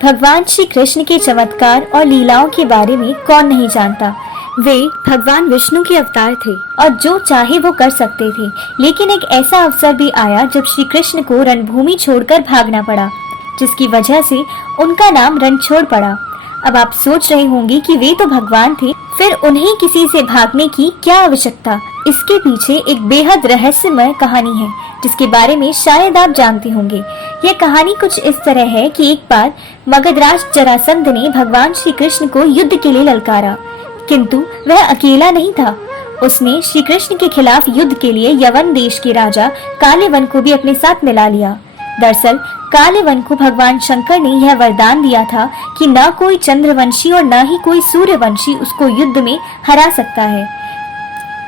भगवान श्री कृष्ण के चमत्कार और लीलाओं के बारे में कौन नहीं जानता। वे भगवान विष्णु के अवतार थे और जो चाहे वो कर सकते थे। लेकिन एक ऐसा अवसर भी आया जब श्री कृष्ण को रणभूमि छोड़कर भागना पड़ा, जिसकी वजह से उनका नाम रणछोड़ पड़ा। अब आप सोच रहे होंगे कि वे तो भगवान थे, फिर उन्हें किसी से भागने की क्या आवश्यकता। इसके पीछे एक बेहद रहस्यमय कहानी है जिसके बारे में शायद आप जानते होंगे। यह कहानी कुछ इस तरह है कि एक बार मगधराज जरासंध ने भगवान श्री कृष्ण को युद्ध के लिए ललकारा, किंतु वह अकेला नहीं था। उसने श्री कृष्ण के खिलाफ युद्ध के लिए यवन देश के राजा कालेवन को भी अपने साथ मिला लिया। दरअसल कालेवन को भगवान शंकर ने यह वरदान दिया था कि न कोई चंद्रवंशी और न ही कोई सूर्यवंशी उसको युद्ध में हरा सकता है।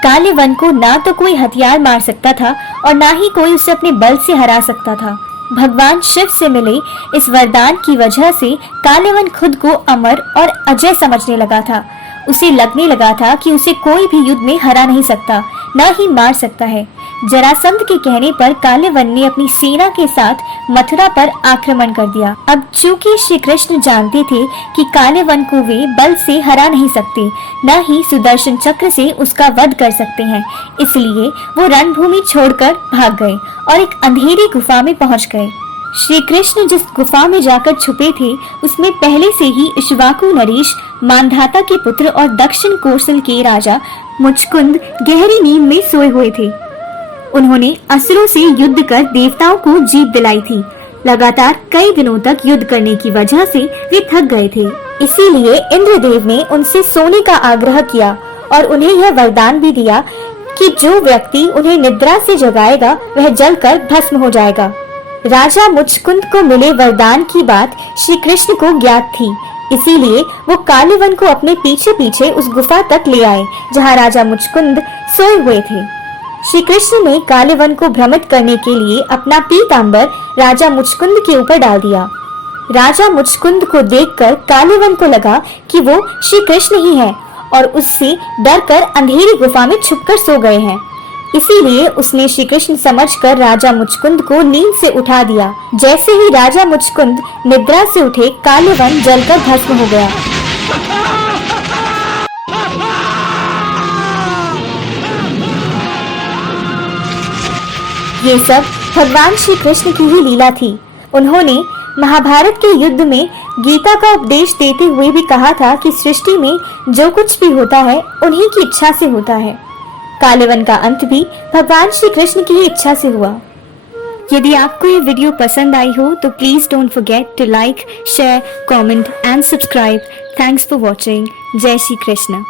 कालेवन को ना तो कोई हथियार मार सकता था और ना ही कोई उसे अपने बल से हरा सकता था। भगवान शिव से मिले इस वरदान की वजह से कालेवन खुद को अमर और अजय समझने लगा था। उसे लगने लगा था कि उसे कोई भी युद्ध में हरा नहीं सकता, न ही मार सकता है। जरासंध के कहने पर कालेवन ने अपनी सेना के साथ मथुरा पर आक्रमण कर दिया। अब चूंकि श्री कृष्ण जानते थे कि कालेवन को वे बल से हरा नहीं सकते, न ही सुदर्शन चक्र से उसका वध कर सकते हैं, इसलिए वो रणभूमि छोड़कर भाग गए और एक अंधेरी गुफा में पहुंच गए। श्री कृष्ण जिस गुफा में जाकर छुपे थे उसमें पहले से ही इक्ष्वाकु नरेश, मांधाता के पुत्र और दक्षिण कोसल के राजा मुचकुंद गहरी नींद में सोए हुए थे। उन्होंने असुरों से युद्ध कर देवताओं को जीत दिलाई थी। लगातार कई दिनों तक युद्ध करने की वजह से वे थक गए थे, इसीलिए इंद्रदेव ने उनसे सोने का आग्रह किया और उन्हें यह वरदान भी दिया कि जो व्यक्ति उन्हें निद्रा से जगाएगा वह जलकर भस्म हो जाएगा। राजा मुचकुंद को मिले वरदान की बात श्री कृष्ण को ज्ञात थी, इसीलिए वो कालेवन को अपने पीछे पीछे उस गुफा तक ले आए जहाँ राजा मुचकुंद सोए हुए थे। श्री कृष्ण ने कालेवन को भ्रमित करने के लिए अपना पीतांबर राजा मुचकुंद के ऊपर डाल दिया। राजा मुचकुंद को देखकर कालेवन को लगा कि वो श्री कृष्ण ही है और उससे डरकर अंधेरी गुफा में छुपकर सो गए हैं। इसीलिए उसने श्री कृष्ण समझकर राजा मुचकुंद को नींद से उठा दिया। जैसे ही राजा मुचकुंद निद्रा से उठे, कालेवन जलकर भस्म हो गया। ये सब भगवान श्री कृष्ण की ही लीला थी। उन्होंने महाभारत के युद्ध में गीता का उपदेश देते हुए भी कहा था कि सृष्टि में जो कुछ भी होता है उन्हीं की इच्छा से होता है। कालेवन का अंत भी भगवान श्री कृष्ण की ही इच्छा से हुआ। यदि आपको ये वीडियो पसंद आई हो तो please don't forget to like, share, comment and subscribe. Thanks for watching. जय श्री कृष्ण।